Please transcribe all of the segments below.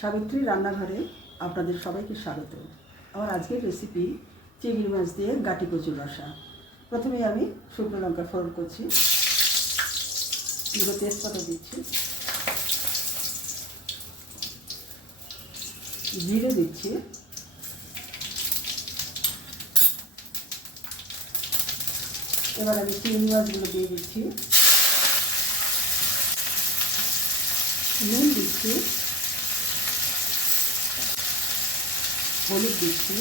সাবিত্রী রান্নাঘরে আপনাদের সবাইকে স্বাগত। আমার আজকের রেসিপি চিংড়ি মাছ দিয়ে গাটি কচুর রসা। প্রথমে আমি শুকনো লঙ্কা ফোড়ন করছি, দুটো তেজপাতা দিচ্ছি, জিরে দিচ্ছি, এবার আমি চিংড়ি মাছগুলো দিয়ে দিচ্ছি, নুন দিচ্ছি, হলুদ দিচ্ছি,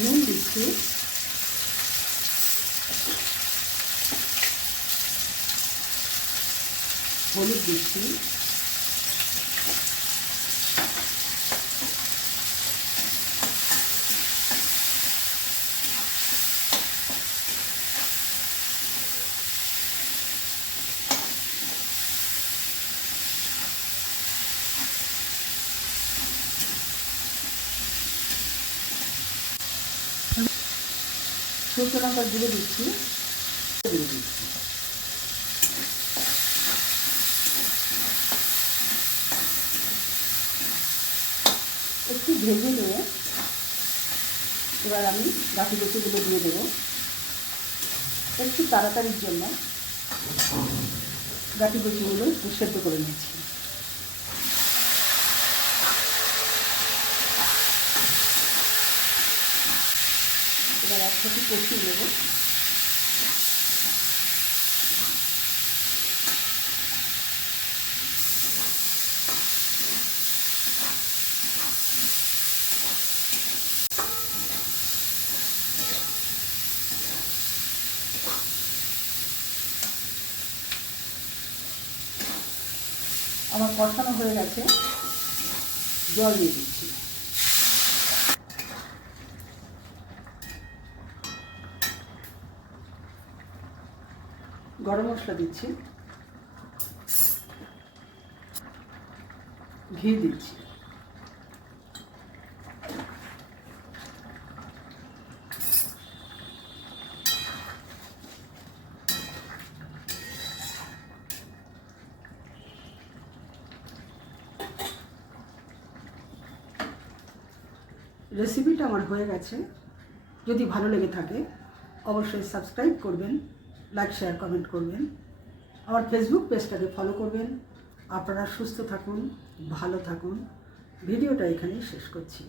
নুন দিচ্ছি, হলুদ দিচ্ছি, শুকনো লঙ্কা গুঁড়ো দিচ্ছি, একটু ভেজে নিয়ে এবার আমি গাটি কচুগুলো দিয়ে দেবো। একটু তাড়াতাড়ির জন্য গাটি কচুগুলো একটু সেদ্ধ করে নিচ্ছি। এবার একসাথে কষিয়ে নেব। আমার কষানো হয়ে গেছে, জল দিয়ে দিচ্ছি। গরম মশলা দিচ্ছি, ঘি দিচ্ছি, রেসিপিটা আমার হয়ে গেছে। যদি ভালো লেগে থাকে অবশ্যই সাবস্ক্রাইব করবেন, লাইক শেয়ার কমেন্ট করবেন, আমার ফেসবুক পেজটাকে ফলো করবেন। আপনারা সুস্থ থাকুন, ভালো থাকুন। ভিডিওটা এখানেই শেষ করছি।